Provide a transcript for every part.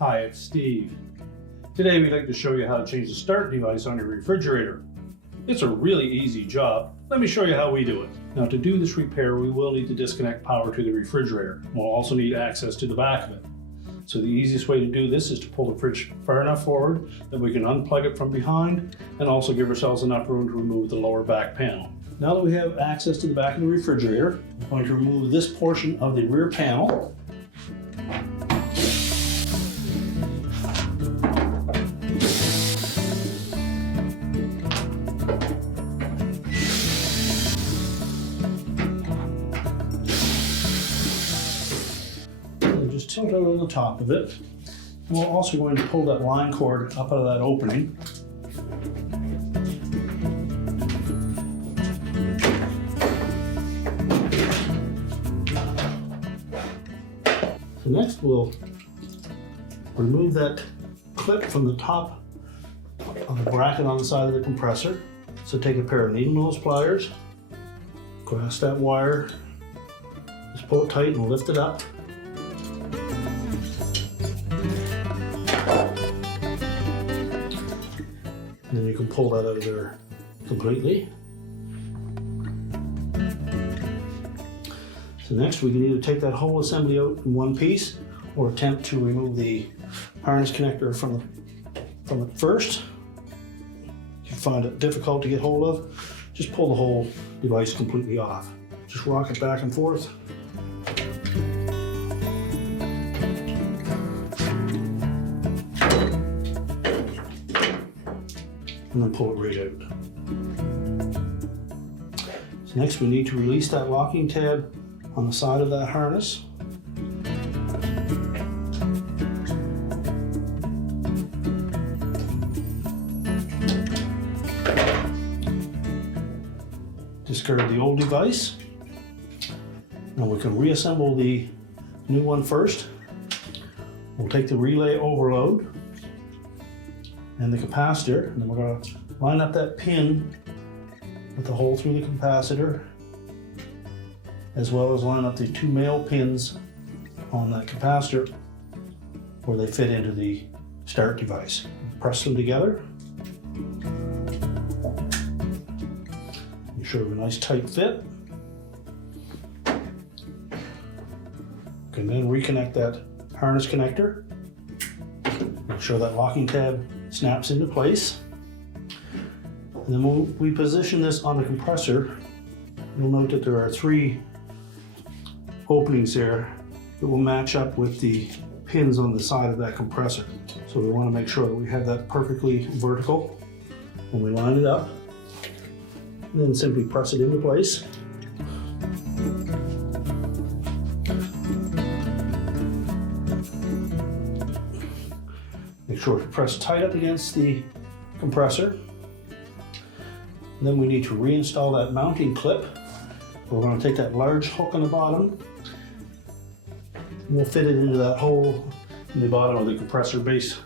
Hi, it's Steve. Today we'd like to show you how to change the start device on your refrigerator. It's a really easy job. Let me show you how we do it. Now to do this repair, we will need to disconnect power to the refrigerator. We'll also need access to the back of it. So the easiest way to do this is to pull the fridge far enough forward that we can unplug it from behind and also give ourselves enough room to remove the lower back panel. Now that we have access to the back of the refrigerator, I'm going to remove this portion of the rear panel. Just tilt it on the top of it. And we're also going to pull that line cord up out of that opening. So next we'll remove that clip from the top of the bracket on the side of the compressor. So take a pair of needle nose pliers, grasp that wire, just pull it tight and lift it up. And then you can pull that out of there completely. So next we can either take that whole assembly out in one piece or attempt to remove the harness connector from it first. If you find it difficult to get hold of, just pull the whole device completely off. Just rock it back and forth. And then pull it right out. So next we need to release that locking tab on the side of that harness. Discard the old device. Now we can reassemble the new one first. We'll take the relay overload and the capacitor, and then we're going to line up that pin with the hole through the capacitor, as well as line up the two male pins on that capacitor where they fit into the start device. Press them together. Make sure we have a nice tight fit. Can then reconnect that harness connector. Make sure that locking tab snaps into place. And then when we position this on the compressor, you'll note that there are three openings there that will match up with the pins on the side of that compressor. So we want to make sure that we have that perfectly vertical when we line it up. And then simply press it into place. Make sure to press tight up against the compressor. And then we need to reinstall that mounting clip. We're going to take that large hook on the bottom and we'll fit it into that hole in the bottom of the compressor base.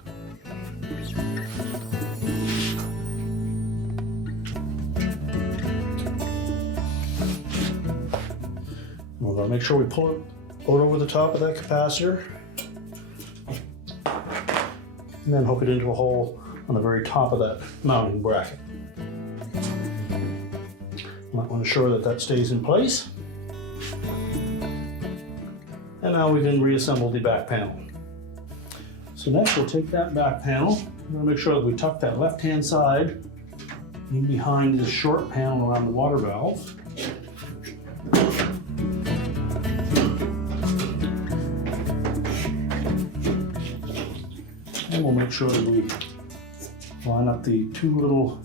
We're going to make sure we pull it out over the top of that capacitor and then hook it into a hole on the very top of that mounting bracket. I want to ensure that that stays in place. And now we can reassemble the back panel. So next we'll take that back panel. We're going to make sure that we tuck that left-hand side in behind this short panel around the water valve. And we'll make sure that we line up the two little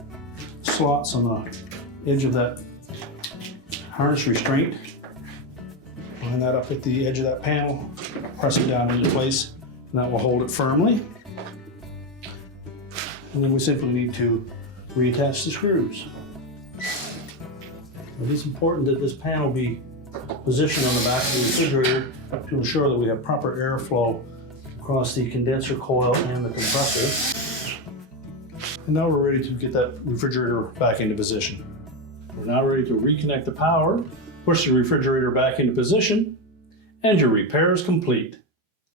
slots on the edge of that harness restraint. Line that up at the edge of that panel, press it down into place, and that will hold it firmly. And then we simply need to reattach the screws. It is important that this panel be positioned on the back of the refrigerator to ensure that we have proper airflow across the condenser coil and the compressor. And now we're ready to get that refrigerator back into position. We're now ready to reconnect the power, push the refrigerator back into position, and your repair is complete.